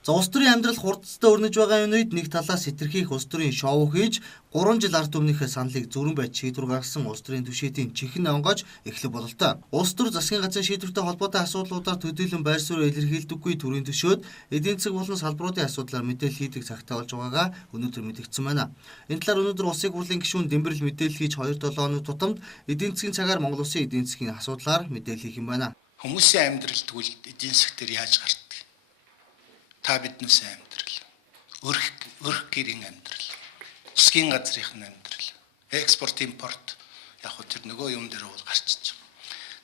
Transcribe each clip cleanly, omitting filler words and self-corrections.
За улс төрийн амьдрал хурдтай өрнөж байгаа энэ үед нэг талаас хэтэрхийх улс төрийн шоу хийж 3 жил ард өмнөхөө саналыг зүрэн байж шийдвэр гаргасан улс төрийн түвшээдийн чихэн онгойж эхлэх бололтой. Улс төр засгийн газрын шийдвэртэй холбоотой асуудлуудаар төдийлөн байр суурь илэрхийлдэггүй төрийн түвшөөд эдийн засаг болон салбаруудын асуудлаар мэдээлэл хийдэг цагтаа болж байгаагаа өнөөдөр мэдэгдсэн байна. Энэ талаар өнөөдөр улсын хурлын гишүүн Дэмбэрэл мэдээлэл хийж 2-7 хоног тутамд эдийн засгийн цагаар Монгол улсын эдийн засгийн асуудлаар мэдээлэл хийх юм байна. Хүмүүсийн амьдрал тэгвэл эдийн засаг дээр яаж гардаг? Та биднээс амьдрал, өрх гэрийн амьдрал, засгийн газрын амьдрал, экспорт импорт яг хөө тэр нөгөө юм дээр бол гарчиж байгаа.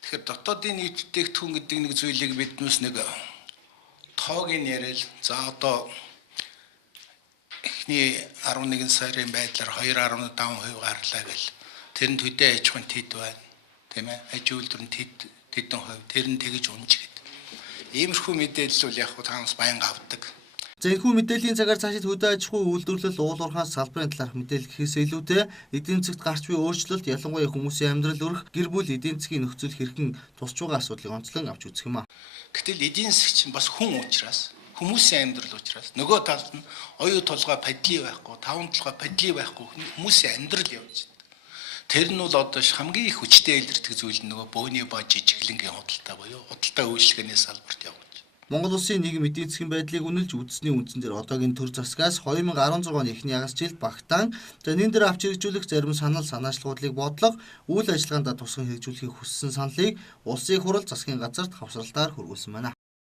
Тэгэхээр дотоодын нийт бүтээгдэхүүн гэдэг нэг зүйлийг биднээс нэг тоог нь яриад за одоо эхний 11 сарын байдлаар 2.5% гарлаа гэл тэрэнд хөдөө аж ахуйн тэд байна. Тийм ээ? Аж үйлдвэрлэлийн тэдэн хувь тэр нь тэгж унж гэдэг. Иймэрхүү мэдээлэл бол яг таанаас баянга авдаг. За энэхүү мэдээллийн цагаар цаашид хөдөө аж ахуйн үйлдвэрлэл уул уурхай салбарын талаарх мэдээлэл гэхээс илүүтэй эдийн засагт гарч буй өөрчлөлт ялангуяа хүмүүсийн амьдрал өрх гэр бүл эдийн засгийн нөхцөл хэрхэн тусч байгаа асуудлыг онцлон авч үзэх юм а. Гэтэл эдийн засаг чинь бас хүн учраас хүмүүсийн амьдрал учраас нөгөө талд нь оюу толгой падли байхгүй, таван толгой падли байхгүй хүмүүсийн амьдрал явж байна. Тэр нь бол одоо хамгийн их хүчтэй илэрдэг зүйл нь нөгөө бөөний ба жижиглэнгийн худалдаа буюу худалдаа үйлчлэгээний салбарт явж байна. Монгол улсын нийгэм эдийн засгийн байдлыг үнэлж үзсний үндсэн дээр одоогийн төр засгаас 2016 оны эхний ягас жилд багтаан энэ дээр авч хэрэгжүүлэх зарим санаачлагуудыг бодлого үйл ажиллагаанд тусган хэрэгжүүлэхийг хүссэн саналыг улсын хурал засгийн газарт хавсралтаар хүргүүлсэн байна.